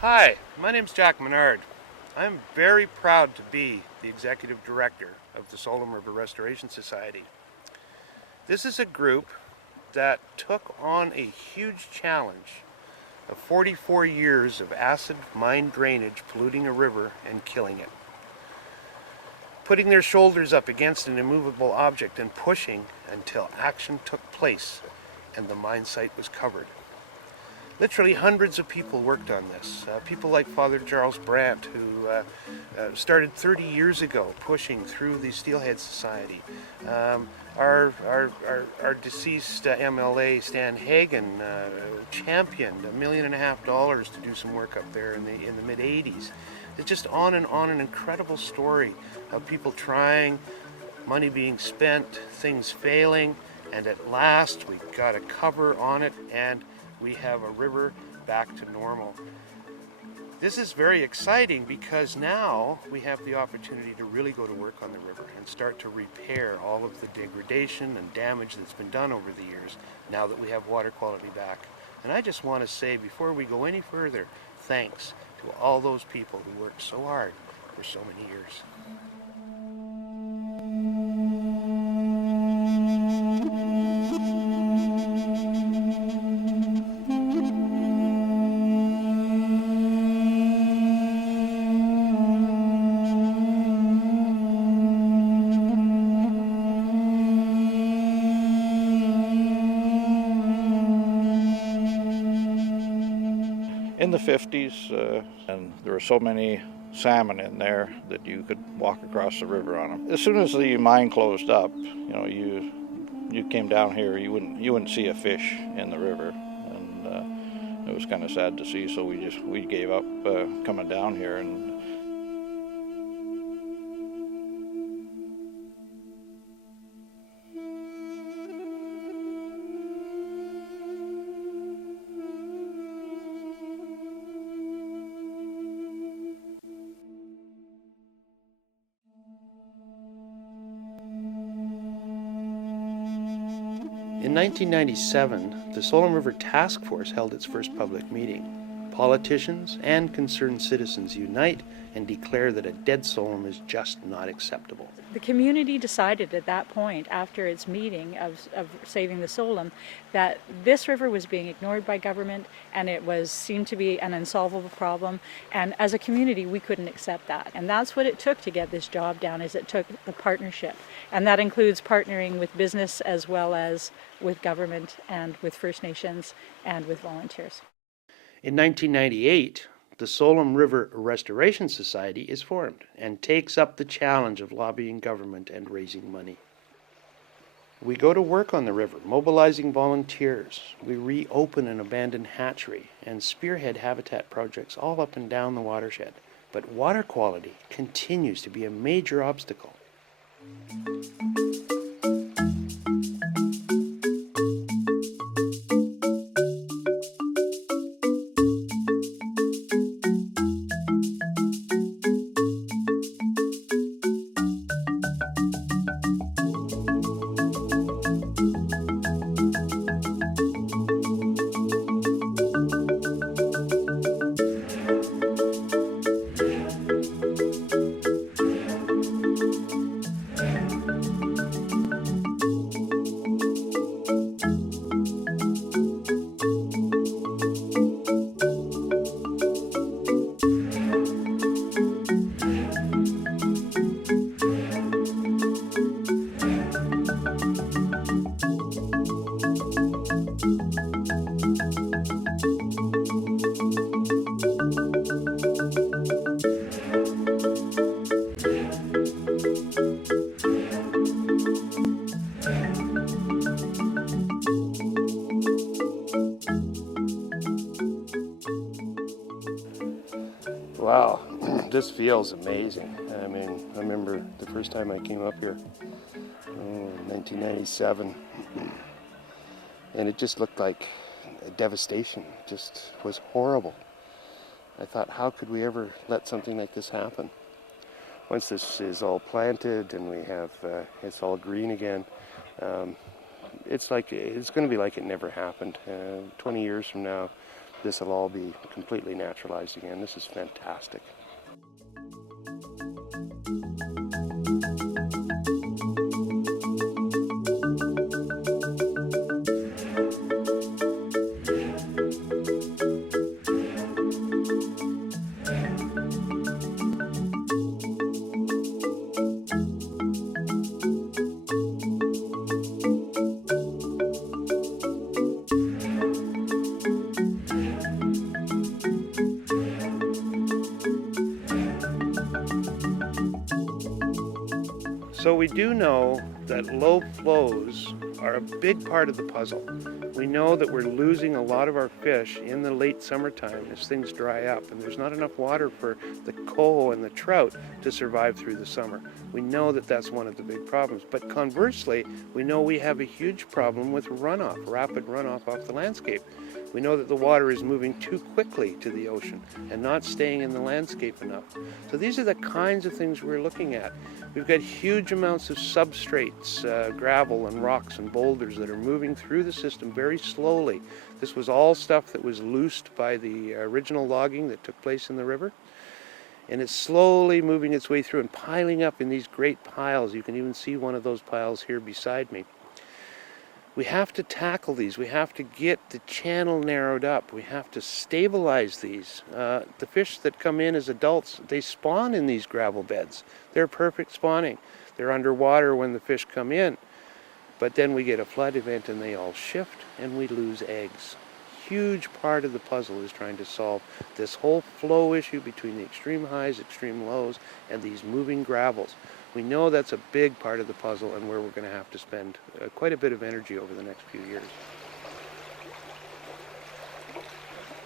Hi, my name's Jack Menard. I'm very proud to be the Executive Director of the Tsolum River Restoration Society. This is a group that took on a huge challenge of 44 years of acid mine drainage polluting a river and killing it. Putting their shoulders up against an immovable object and pushing until action took place and the mine site was covered. Literally hundreds of people worked on this. People like Father Charles Brandt, who started 30 years ago pushing through the Steelhead Society. Our deceased MLA, Stan Hagen, championed $1.5 million to do some work up there in the mid-'80s. It's just on, an incredible story of people trying, money being spent, things failing, and at last we got a cover on it, and we have a river back to normal. This is very exciting because now we have the opportunity to really go to work on the river and start to repair all of the degradation and damage that's been done over the years now that we have water quality back. And I just want to say, before we go any further, thanks to all those people who worked so hard for so many years. In the 50s, and there were so many salmon in there that you could walk across the river on them. As soon as the mine closed up, you came down here, you wouldn't see a fish in the river, and it was kind of sad to see. So we gave up coming down here. And In 1997, the Tsolum River Task Force held its first public meeting. Politicians and concerned citizens unite and declare that a dead Solm is just not acceptable. The community decided at that point, after its meeting of saving the Solm, that this river was being ignored by government and it seemed to be an unsolvable problem. And as a community, we couldn't accept that. And that's what it took to get this job done, is it took the partnership. And that includes partnering with business as well as with government and with First Nations and with volunteers. In 1998, the Tsolum River Restoration Society is formed and takes up the challenge of lobbying government and raising money. We go to work on the river, mobilizing volunteers. We reopen an abandoned hatchery and spearhead habitat projects all up and down the watershed. But water quality continues to be a major obstacle. Wow, this feels amazing. I mean, I remember the first time I came up here, in 1997, and it just looked like a devastation. It just was horrible. I thought, how could we ever let something like this happen? Once this is all planted and we have, it's all green again, it's going to be like it never happened. 20 years from now, this will all be completely naturalized again. This is fantastic. So we do know that low flows are a big part of the puzzle. We know that we're losing a lot of our fish in the late summertime as things dry up, and there's not enough water for the coho and the trout to survive through the summer. We know that that's one of the big problems. But conversely, we know we have a huge problem with runoff, rapid runoff off the landscape. We know that the water is moving too quickly to the ocean and not staying in the landscape enough. So these are the kinds of things we're looking at. We've got huge amounts of substrates, gravel and rocks and boulders that are moving through the system very slowly. This was all stuff that was loosed by the original logging that took place in the river. And it's slowly moving its way through and piling up in these great piles. You can even see one of those piles here beside me. We have to tackle these. We have to get the channel narrowed up. We have to stabilize these. The fish that come in as adults, they spawn in these gravel beds. They're perfect spawning. They're underwater when the fish come in. But then we get a flood event and they all shift and we lose eggs. Huge part of the puzzle is trying to solve this whole flow issue between the extreme highs, extreme lows, and these moving gravels. We know that's a big part of the puzzle and where we're going to have to spend quite a bit of energy over the next few years.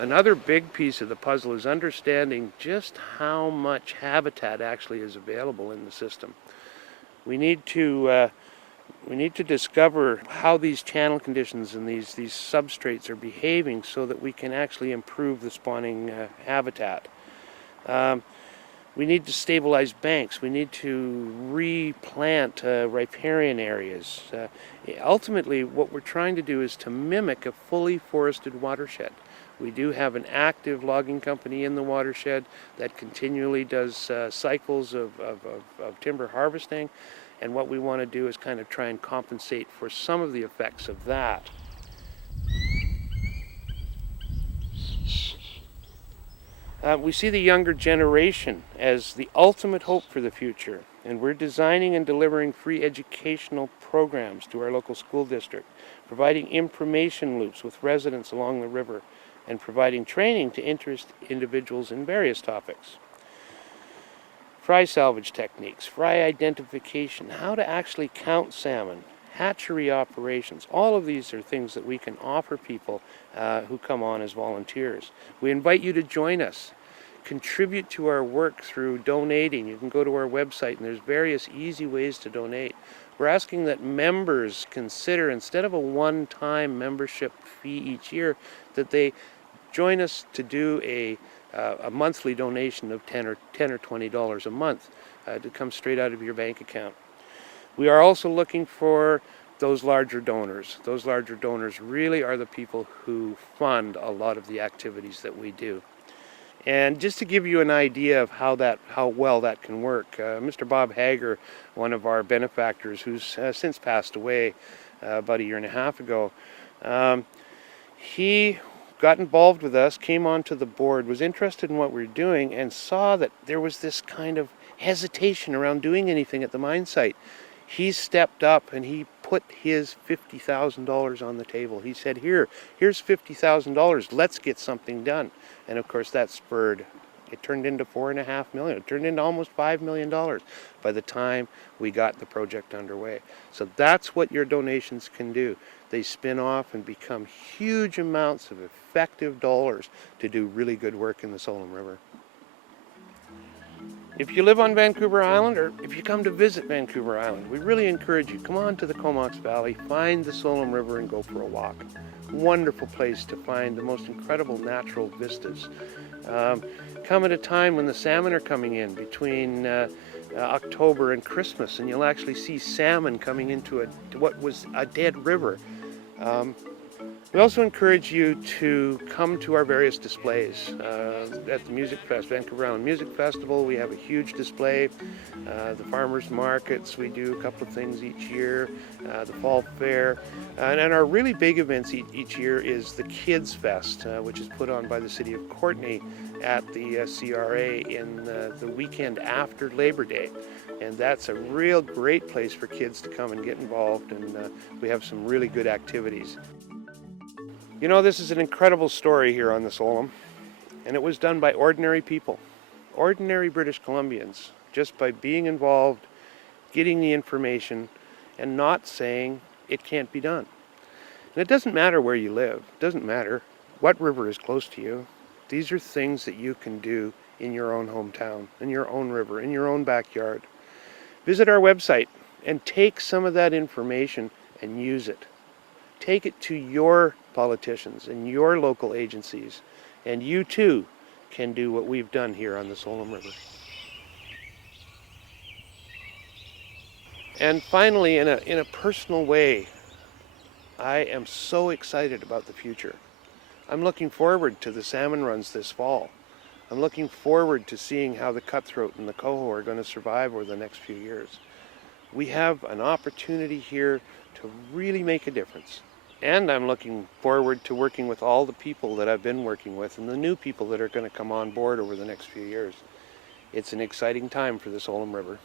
Another big piece of the puzzle is understanding just how much habitat actually is available in the system. We need to discover how these channel conditions and these substrates are behaving so that we can actually improve the spawning habitat. We need to stabilize banks. We need to replant riparian areas. Ultimately, what we're trying to do is to mimic a fully forested watershed. We do have an active logging company in the watershed that continually does cycles of timber harvesting. And what we want to do is kind of try and compensate for some of the effects of that. We see the younger generation as the ultimate hope for the future, and we're designing and delivering free educational programs to our local school district, providing information loops with residents along the river, and providing training to interest individuals in various topics. Fry salvage techniques, fry identification, how to actually count salmon, hatchery operations. All of these are things that we can offer people who come on as volunteers. We invite you to join us. Contribute to our work through donating. You can go to our website and there's various easy ways to donate. We're asking that members consider, instead of a one-time membership fee each year, that they join us to do a monthly donation of $10 or $20 a month to come straight out of your bank account. We are also looking for those larger donors. Those larger donors really are the people who fund a lot of the activities that we do. And just to give you an idea of how well that can work, Mr. Bob Hager, one of our benefactors who's since passed away about a year and a half ago, he got involved with us, came onto the board, was interested in what we were doing, and saw that there was this kind of hesitation around doing anything at the mine site. He stepped up and he put his $50,000 on the table. He said, here's $50,000, let's get something done. And of course that spurred, it turned into $4.5 million. It turned into almost $5 million by the time we got the project underway. So that's what your donations can do. They spin off and become huge amounts of effective dollars to do really good work in the Tsolum River. If you live on Vancouver Island, or if you come to visit Vancouver Island, we really encourage you, come on to the Comox Valley, find the Tsolum River and go for a walk. Wonderful place to find the most incredible natural vistas. Come at a time when the salmon are coming in between October and Christmas, and you'll actually see salmon coming into what was a dead river. We also encourage you to come to our various displays. At the Music Fest, Vancouver Island Music Festival, we have a huge display. The farmers markets, we do a couple of things each year. The fall fair. And our really big events each year is the Kids Fest, which is put on by the city of Courtenay at the CRA in the weekend after Labor Day. And that's a real great place for kids to come and get involved, and we have some really good activities. You know, this is an incredible story here on the Solm, and it was done by ordinary people, ordinary British Columbians, just by being involved, getting the information, and not saying it can't be done. And it doesn't matter where you live, it doesn't matter what river is close to you. These are things that you can do in your own hometown, in your own river, in your own backyard. Visit our website and take some of that information and use it. Take it to your politicians and your local agencies, and you too can do what we've done here on the Tsolum River. And finally, in a personal way, I am so excited about the future. I'm looking forward to the salmon runs this fall. I'm looking forward to seeing how the cutthroat and the coho are going to survive over the next few years. We have an opportunity here to really make a difference. And I'm looking forward to working with all the people that I've been working with and the new people that are going to come on board over the next few years. It's an exciting time for the Tsolum River.